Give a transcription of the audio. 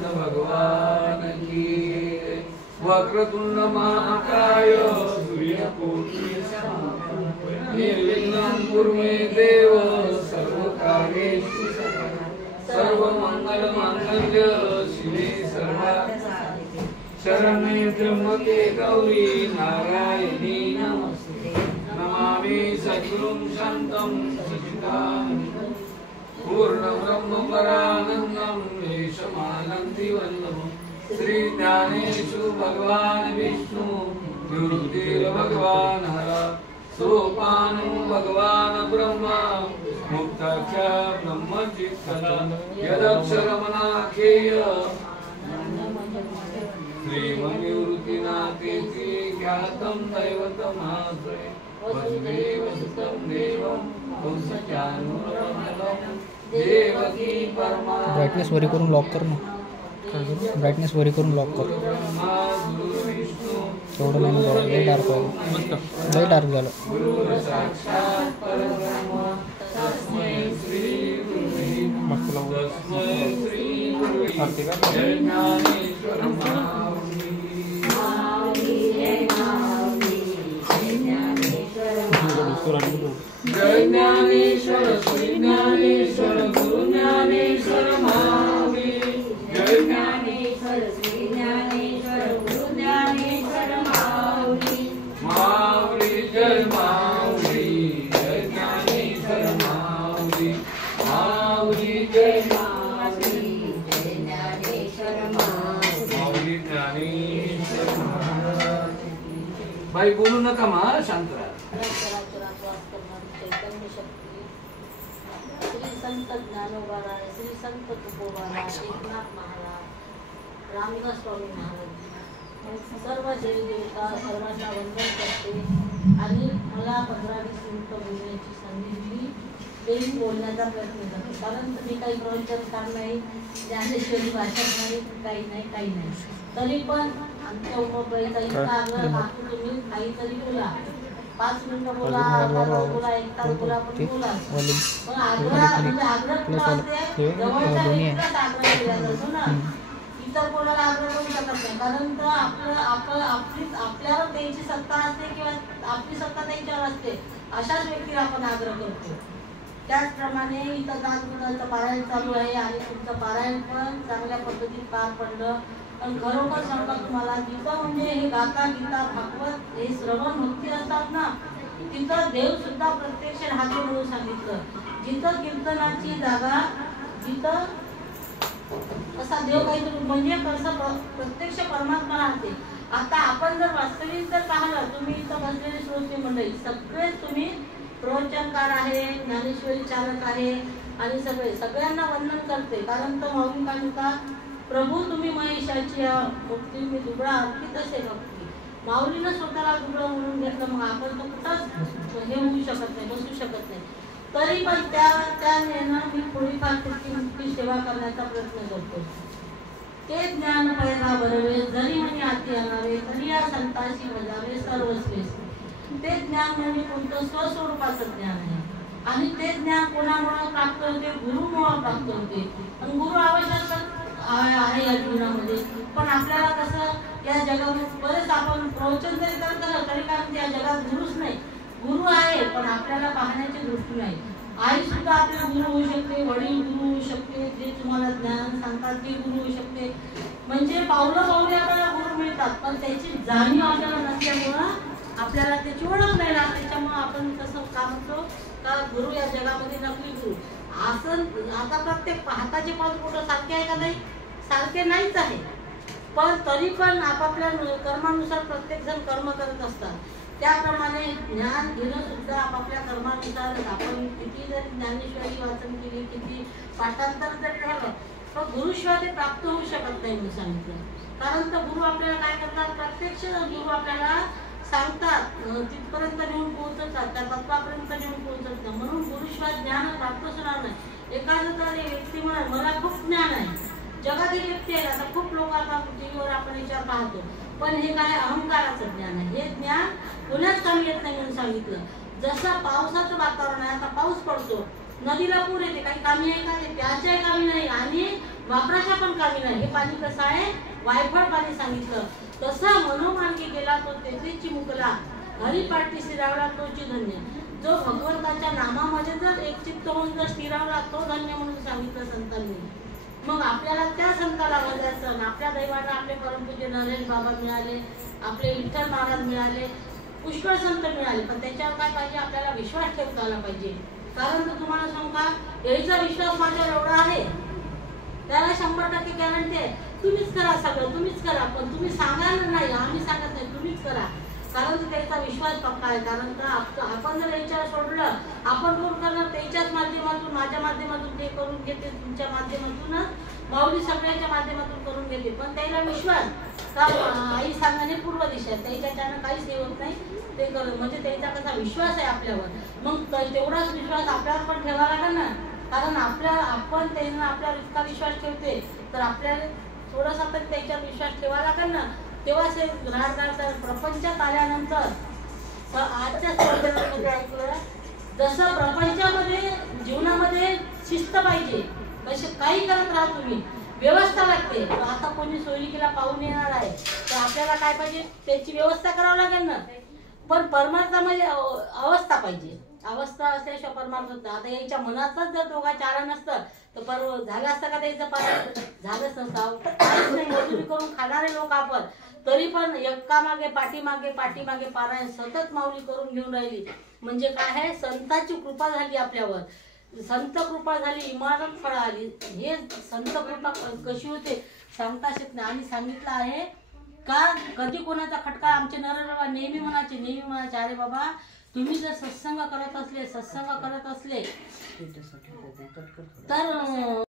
कृष्ण भगवान की। वक्रतुंड महाकाय सूर्यकोटि समप्रभ निर्विघ्नं कुरु मे देव सर्वकार्येषु सर्वमंगलमांगल्य शिवे सर्वार्थसाधिके शरण्ये त्र्यंबके गौरी नारायणी नमोस्तुते। नमामि सद्गुरुं शान्तं सच्चिदानन्दं पूर्ण ब्रह्म परानन्दं ईशमानन्दिवल्लभं श्री ज्ञानेशु भगवान विष्णु गुरुदेव भगवान हर सोपानु भगवान ब्रह्मा मुक्ताख्या ब्रह्मचित्तः यदक्षरमनाखेय श्रीमनिवृत्तिनाथेति ज्ञातं दैवतमाश्रये वसुदेवसुतं देवं कंसचानूरमण्डलं देवकी परमा। ब्राइटनेस वरी करून लॉक कर ना, ब्राइटनेस वरी करून लॉक कर। एवढं नाही बरं, लई डार्क आहे, लई डार्क झालं। जय ज्ञानेश्वर श्री ज्ञानेश्वर गुरु ज्ञानेश्वर महावीर। जय ज्ञानेश्वर श्री ज्ञानेश्वर गुरु ज्ञानेश्वर महावीर। महावीर जय महावीर जय ज्ञानेश्वर महावीर। महावीर जय महावीर जय ज्ञानेश्वर महावीर। ज्ञानेश्वर महाराज बाई बोलू नका मा, शांत राहा। श्री संत ज्ञानोबा राय, श्री संत तुकोबा राय, एकनाथ महाराज, रामदास स्वामी महाराज, सर्व देवदेवता सर्वांना वंदन करते आणि मला 15-20 मिनिटं बोलण्याची संधी दिली ते बोलण्याचा प्रयत्न करते। कारण तुम्ही काही प्रवचनकार नाही, ज्ञानेश्वरी भाषक नाही, काही नाही, तरी पण आमच्या उमरबाईचा इतका आग्रह काकू तुम्ही काहीतरी बोला, 5 मिनिटं बोला, अर्धा तास बोला, 1 तास बोला, पण बोला। पण आग्रह म्हणजे आग्रह कुठला असते, जवळच्या व्यक्तीलाच आग्रह केला जातो ना, इतर कोणाला आग्रह करू शकत नाही। कारण तर आपल्यावर त्यांची सत्ता असते किंवा आपली सत्ता त्यांच्यावर असते, अशाच व्यक्तीला आपण आग्रह करतो। त्याचप्रमाणे इथं दासगुणाचं पारायण चालू आहे आणि तुमचं पारायण पण चांगल्या पद्धतीत पार पडलं। पण खरोखर सांगा तुम्हाला, जिथं म्हणजे हे गाथा गीता भागवत हे श्रवण भक्ती असतात ना, तिथं देव सुद्धा प्रत्यक्ष राहते म्हणून सांगितलं। जिथं कीर्तनाची जागा, जिथं असा देव काहीतरी म्हणजे कसं प्रत्यक्ष परमात्मा राहते। आता आपण जर वास्तविक जर पाहिलं, तुम्ही इथं बसलेले श्रोते मंडळी सगळेच तुम्ही प्रवचनकार आहे, ज्ञानेश्वरी चालक आहे आणि सगळ्यांना वंदन करते। कारण तो माऊली काय म्हणतात, प्रभू तुम्ही महेशाची भक्ती मी दुबळा अर्पित असे भक्ती। माऊलीनं स्वतःला दुबळं म्हणून घेतलं, मग आपण तर कुठंच हे होऊ शकत नाही, बसू शकत नाही। तरी पण त्या मी थोडीफार तुमची सेवा करण्याचा प्रयत्न करतो। ते ज्ञान पैदा बरवे जरी म्हणे आती आणावे, तरी या संताशी बजावे सर्वश्रेष्ठ। ते ज्ञान म्हणजे कोणतं स्वस्वरूपाचं ज्ञान आहे आणि ते ज्ञान कोणामुळे प्राप्त होते, गुरुमुळे प्राप्त होते। आणि गुरु आवश्यक आहे या जीवनामध्ये। पण आपल्याला कसं या जगामध्ये बरेच आपण प्रवचन जरी करत असलो तरी काय या जगात गुरुच नाही, गुरु आहे पण आपल्याला पाहण्याची दृष्टी नाही। आई सुद्धा आपला गुरु होऊ शकते, वडील गुरु होऊ शकते, जे तुम्हाला ज्ञान सांगतात ते गुरु होऊ शकते। म्हणजे पावलं आपल्याला गुरु मिळतात, पण त्याची जाणीव आपल्याला नसल्यामुळं आपल्याला त्याची ओळख नाही राहत। त्याच्यामुळे आपण कसं काम करतो का गुरु या जगामध्ये नकली गुरु असं। आता प्रत्येक हाताचे पाच बोट सारखे आहे का नाही, सारखे नाहीच आहे। पण तरी पण आपापल्या कर्मानुसार प्रत्येक जण कर्म करत असतात। त्याप्रमाणे ज्ञान घेणं सुद्धा आपापल्या कर्मानुसार। आपण किती जरी ज्ञानेश्वरी वाचन केली, किती पाठांतर जरी झालं, पण गुरुशिवाय ते प्राप्त होऊ शकत नाही म्हणून सांगितलं। कारण तर गुरु आपल्याला काय करतात, प्रत्यक्ष गुरु आपल्याला सांगतात, तिथपर्यंत नेऊन पोहोचतात, त्या तत्वापर्यंत नेऊन पोहोचत नाही। म्हणून गुरुशिवाय ज्ञान प्राप्तच होणार नाही। एखादं तर व्यक्ती म्हणा मला खूप ज्ञान आहे, जगातील व्यक्ती आहे, आता खूप लोक आता टीव्हीवर आपण विचार पाहतो, पण हे काय अहंकाराचं ज्ञान आहे। हे ज्ञान कोणाच कामी येत नाही म्हणून सांगितलं। जसं पावसाचं वातावरण आहे, आता पाऊस पडतो, नदीला पूर येते, काही कामी आहे का, ते प्यायच्या कामी नाही आणि वापराच्या पण कामी नाही. हे पाणी कसं आहे, वायफळ पाणी सांगितलं. तसं मनोमार्गी गेला तो तेथेची मुकला, हरी पाठी स्थिरावला तोची धन्य. जो भगवंताच्या नामामध्ये जर एकचित्त होऊन जर स्थिरावला तो धन्य म्हणून सांगितलं संतांनी. मग आपल्याला त्या संताला वंदायचं. आपल्या दैवाला आपले परमपूज्य नरेश बाबा मिळाले, आपले विठ्ठल महाराज मिळाले, पुष्कळ संत मिळाले. पण त्याच्यावर काय पाहिजे, आपल्याला विश्वास ठेवता आला पाहिजे. कारण तर तुम्हाला सांगू का, याचा विश्वास माझ्यावर एवढा आहे, त्याला 100% गॅरंटी आहे. तुम्हीच करा सगळं, तुम्हीच करा. पण तुम्ही सांगायला नाही, आम्ही सांगत नाही, तुम्हीच करा. कारण त्याचा विश्वास पक्का आहे. कारण का आपण जर याच्यावर सोडलं, आपण कोण करणार, त्याच्याच माध्यमातून, माझ्या माध्यमातून ते करून घेते, तुमच्या माध्यमातूनच, माऊली सगळ्याच्या माध्यमातून करून घेते. पण त्याला विश्वास का आई सांगणे पूर्व दिशा, त्याच्यानं काहीच हे होत नाही ते करून, म्हणजे त्याचा कसा विश्वास आहे आपल्यावर. मग तेवढाच विश्वास आपल्यावर पण ठेवा लागेल ना. कारण आपण त्यांना आपल्यावर इतका विश्वास ठेवते, तर आपल्याला थोडासा तरी त्याच्यावर विश्वास ठेवा लागेल ना. तेव्हा असे राहणार. प्रपंचात आल्यानंतर आजच्या स्पर्धेमध्ये ऐकलं, जसं प्रपंचामध्ये जीवनामध्ये शिस्त पाहिजे, कसे काही करत राहा तुम्ही, व्यवस्था लागते. आता कोणी सोयीकीला पाहून येणार आहे तर आपल्याला काय पाहिजे, त्याची व्यवस्था करावं लागेल ना. पण परमार्थामध्ये अवस्था पाहिजे. अवस्था असल्याशिवाय परमार्थ होतं. आता याच्या मनातच जर दोघा चारा नसतं तर झालं असतं का त्याचं पालन, झालंच नसतं. काहीच नाही, मजुरी करून खाणारे लोक आपण, तरी पण एकामागे पाठीमागे पारायण सतत माऊली करून घेऊन राहिली. म्हणजे काय आहे, संतांची कृपा झाली आपल्यावर. संत कृपा झाली, इमारत फळ आली. हे संत कृपा कशी होते सांगता येत नाही. आम्ही सांगितलं आहे का, कधी कोणाचा खटका आमचे नरबाबा नेहमी म्हणायचे, अरे बाबा तुम्ही जर सत्संग करत असले तर